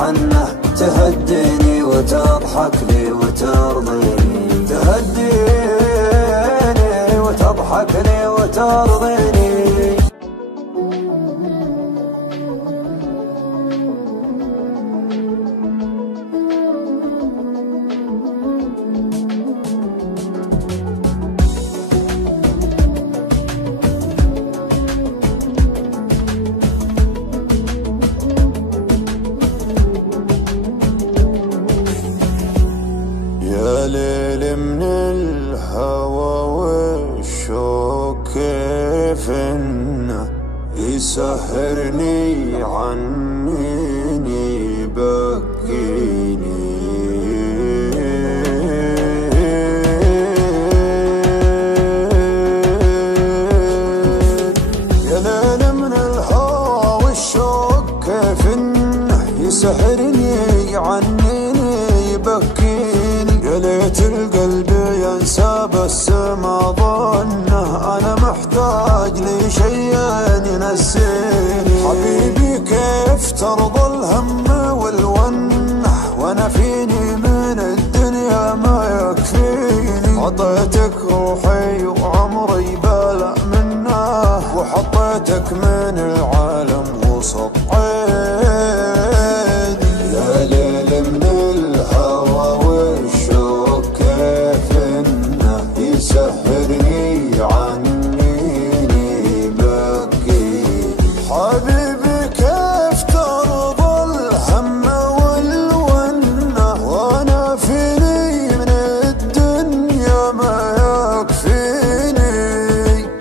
حنه تهديني وتضحك لي وترضيني، تهديني وتضحك لي وترضيني. يا ليل من الهوى والشوق كيف انه يسهرني عنيني يبكيني. يا ليل من الهوى والشوق كيف انه يسهرني عنيني يبكيني. يا ليت القلب ينسى بس ما ظنه انا محتاج لي شيء ينسيني. حبيبي كيف ترضى الهم والونه وانا فيني من الدنيا ما يكفيني. عطيتك روحي وعمري بلا منه وحطيتك من العالم وسط عيني. يا ليل من الهوى والشوق كيف انه يسهرني عنيني يبكيني. حبيبي كيف ترضى الهم والونه وانا فيني من الدنيا ما يكفيني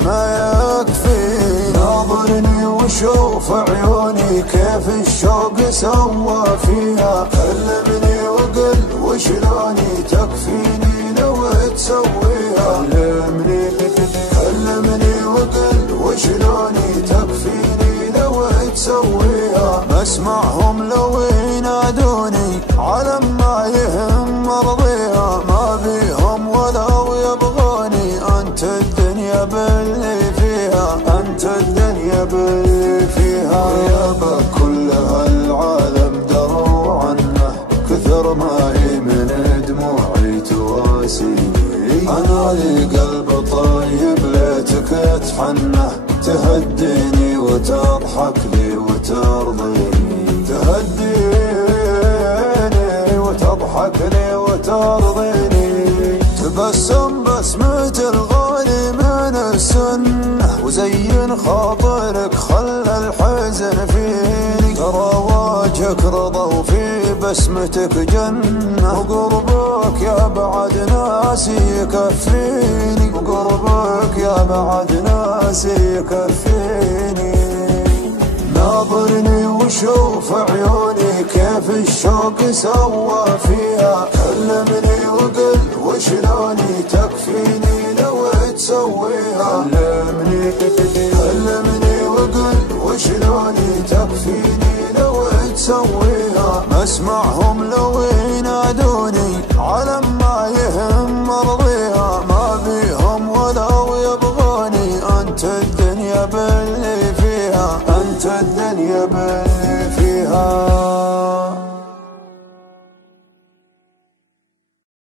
ما يكفيني. ناظرني وشوف عيوني كيف الشوق سوى فيها. كلمني وقل وشلوني تكفيني لو تسويها. كلمني وقل وشلوني تكفيني لو تسويها. بسمعهم لو ينادوني على ما يهم مرضيها. ما بيهم ولو يبغوني انت الدنيا باللي فيها. انت الدنيا باللي فيها. يابا كل هالعالم دروا عنه كثر ما هي من دموعي تواسيني. انا لي قلب طيب ليتك تحنه تهديني وتضحك لي وترضيني، تهديني وتضحك لي وترضيني. تبسم بسمة الغالي من السنة وزين خاطرك خلى الحزن فيني. ترى وجهك رضا وفي بسمتك جنة وقربك يا بعد ناسي يكفيني. وقربك يا بعد ناسي يكفيني. ناظرني وشوف عيوني كيف الشوق سوى فيها. كلمني وقل وشلوني تكفيني لو تسويها. كلمني وقل وشلوني تكفيني لو تسويها. مسمعهم لو